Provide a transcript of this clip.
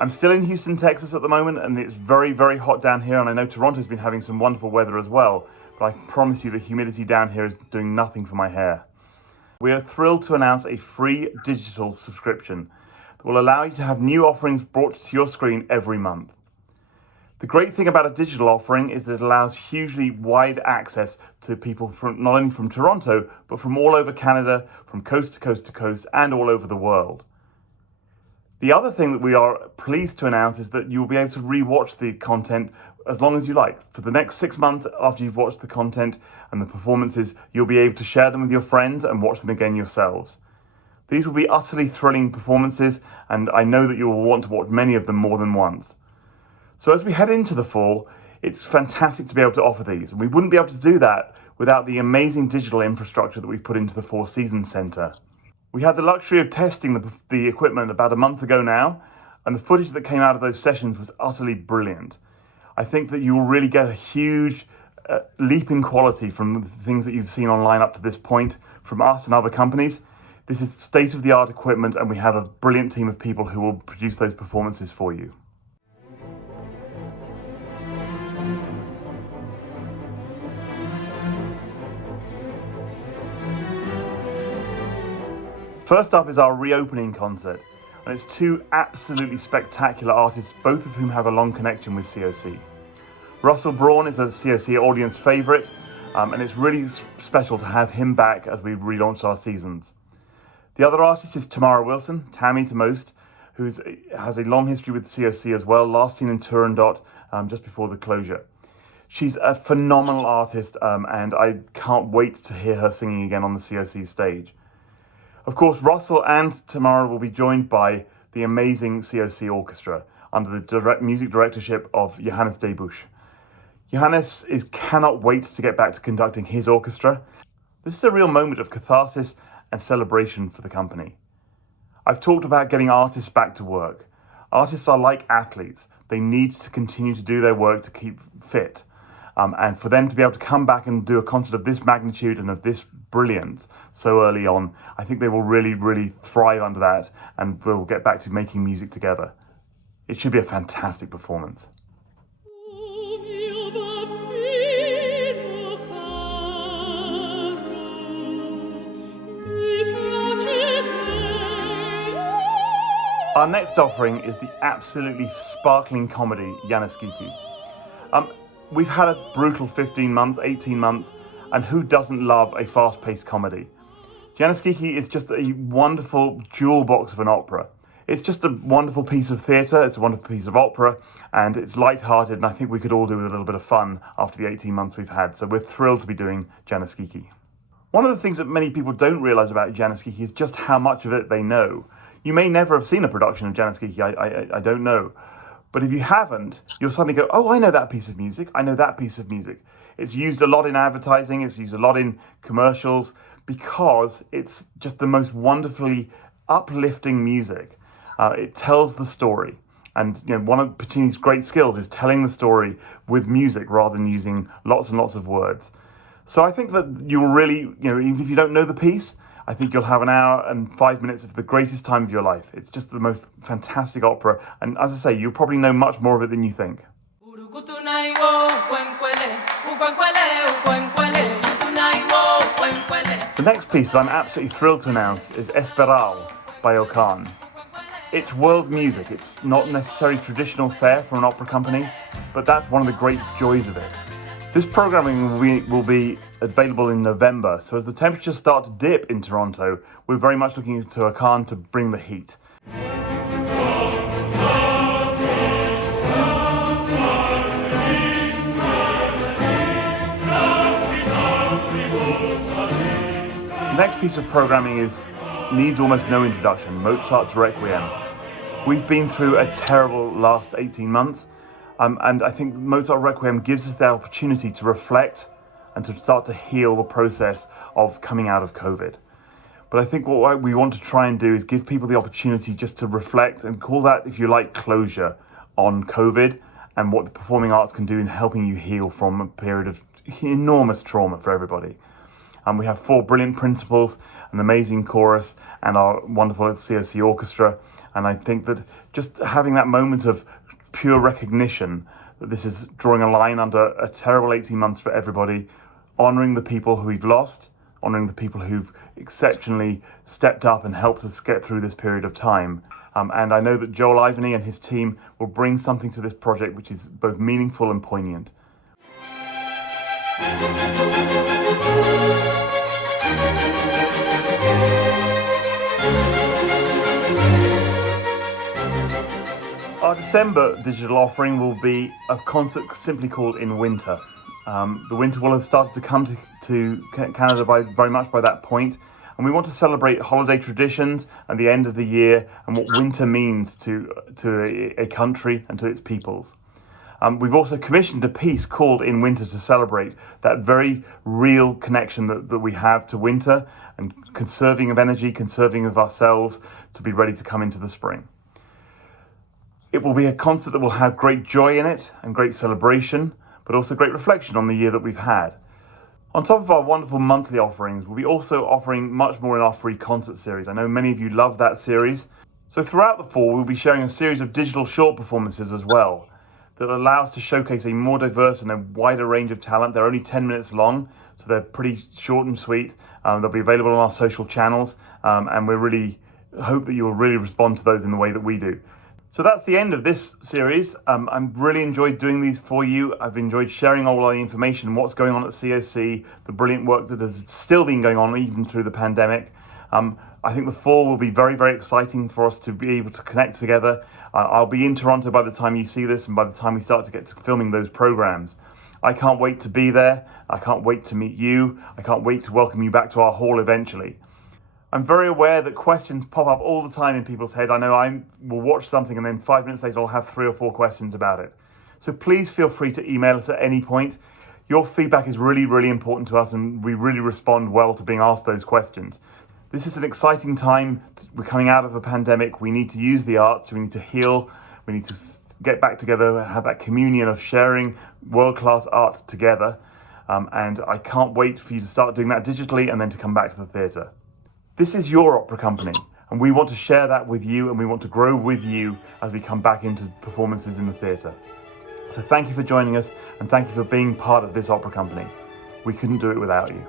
I'm still in Houston, Texas at the moment, and it's very, very hot down here, and I know Toronto's been having some wonderful weather as well, but I promise you the humidity down here is doing nothing for my hair. We are thrilled to announce a free digital subscription that will allow you to have new offerings brought to your screen every month. The great thing about a digital offering is that it allows hugely wide access to people from not only from Toronto, but from all over Canada, from coast to coast to coast, and all over the world. The other thing that we are pleased to announce is that you will be able to re-watch the content as long as you like. For the next 6 months after you've watched the content and the performances, you'll be able to share them with your friends and watch them again yourselves. These will be utterly thrilling performances, and I know that you will want to watch many of them more than once. So as we head into the fall, it's fantastic to be able to offer these. And we wouldn't be able to do that without the amazing digital infrastructure that we've put into the Four Seasons Centre. We had the luxury of testing the equipment about a month ago now, and the footage that came out of those sessions was utterly brilliant. I think that you will really get a huge leap in quality from the things that you've seen online up to this point from us and other companies. This is state-of-the-art equipment, and we have a brilliant team of people who will produce those performances for you. First up is our reopening concert, and it's two absolutely spectacular artists, both of whom have a long connection with COC. Russell Braun is a COC audience favourite, and it's really special to have him back as we relaunch our seasons. The other artist is Tamara Wilson, Tammy to most, who has a long history with COC as well, last seen in Turandot just before the closure. She's a phenomenal artist, and I can't wait to hear her singing again on the COC stage. Of course, Russell and Tamara will be joined by the amazing COC Orchestra under the music directorship of Johannes Debusch. Johannes cannot wait to get back to conducting his orchestra. This is a real moment of catharsis and celebration for the company. I've talked about getting artists back to work. Artists are like athletes. They need to continue to do their work to keep fit. And for them to be able to come back and do a concert of this magnitude and of this brilliance so early on, I think they will really, really thrive under that, and we'll get back to making music together. It should be a fantastic performance. Our next offering is the absolutely sparkling comedy Janacek Kiki. We've had a brutal 15 months, 18 months, and who doesn't love a fast-paced comedy? Janacek Kiki is just a wonderful jewel box of an opera. It's just a wonderful piece of theatre, it's a wonderful piece of opera, and it's light-hearted, and I think we could all do with a little bit of fun after the 18 months we've had, so we're thrilled to be doing Janacek Kiki. One of the things that many people don't realise about Janacek Kiki is just how much of it they know. You may never have seen a production of Janacek Kiki, I don't know. But if you haven't, you'll suddenly go, oh, I know that piece of music, I know that piece of music. It's used a lot in advertising, it's used a lot in commercials, because it's just the most wonderfully uplifting music. It tells the story. And one of Puccini's great skills is telling the story with music rather than using lots and lots of words. So I think that you'll really, even if you don't know the piece, I think you'll have an hour and 5 minutes of the greatest time of your life. It's just the most fantastic opera, and as I say, you'll probably know much more of it than you think. The next piece that I'm absolutely thrilled to announce is Esperal by Okan. It's world music. It's not necessarily traditional fare for an opera company, but that's one of the great joys of it. This programming will be available in November, so as the temperatures start to dip in Toronto, we're very much looking to Okan to bring the heat. The next piece of programming needs almost no introduction, Mozart's Requiem. We've been through a terrible last 18 months, and I think Mozart Requiem gives us the opportunity to reflect and to start to heal the process of coming out of COVID. But I think what we want to try and do is give people the opportunity just to reflect and call that, if you like, closure on COVID and what the performing arts can do in helping you heal from a period of enormous trauma for everybody. We have 4 brilliant principals, an amazing chorus, and our wonderful COC orchestra. And I think that just having that moment of pure recognition that this is drawing a line under a terrible 18 months for everybody, honouring the people who we've lost, honouring the people who've exceptionally stepped up and helped us get through this period of time. And I know that Joel Ivany and his team will bring something to this project which is both meaningful and poignant. Our December digital offering will be a concert simply called In Winter. The winter will have started to come to Canada very much by that point, and we want to celebrate holiday traditions and the end of the year and what winter means to a country and to its peoples. We've also commissioned a piece called In Winter to celebrate that very real connection that we have to winter and conserving of energy, conserving of ourselves to be ready to come into the spring. It will be a concert that will have great joy in it and great celebration, but also great reflection on the year that we've had. On top of our wonderful monthly offerings, we'll be also offering much more in our free concert series. I know many of you love that series. So throughout the fall, we'll be sharing a series of digital short performances as well that allow us to showcase a more diverse and a wider range of talent. They're only 10 minutes long, so they're pretty short and sweet. They'll be available on our social channels, and we really hope that you will really respond to those in the way that we do. So that's the end of this series. I've really enjoyed doing these for you. I've enjoyed sharing all the information, what's going on at COC, the brilliant work that has still been going on even through the pandemic. I think the fall will be very, very exciting for us to be able to connect together. I'll be in Toronto by the time you see this and by the time we start to get to filming those programs. I can't wait to be there. I can't wait to meet you. I can't wait to welcome you back to our hall eventually. I'm very aware that questions pop up all the time in people's head. I know I will watch something and then 5 minutes later I'll have 3 or 4 questions about it. So please feel free to email us at any point. Your feedback is really, really important to us and we really respond well to being asked those questions. This is an exciting time. We're coming out of a pandemic. We need to use the arts. We need to heal. We need to get back together, have that communion of sharing world-class art together. And I can't wait for you to start doing that digitally and then to come back to the theatre. This is your opera company, and we want to share that with you, and we want to grow with you as we come back into performances in the theatre. So thank you for joining us, and thank you for being part of this opera company. We couldn't do it without you.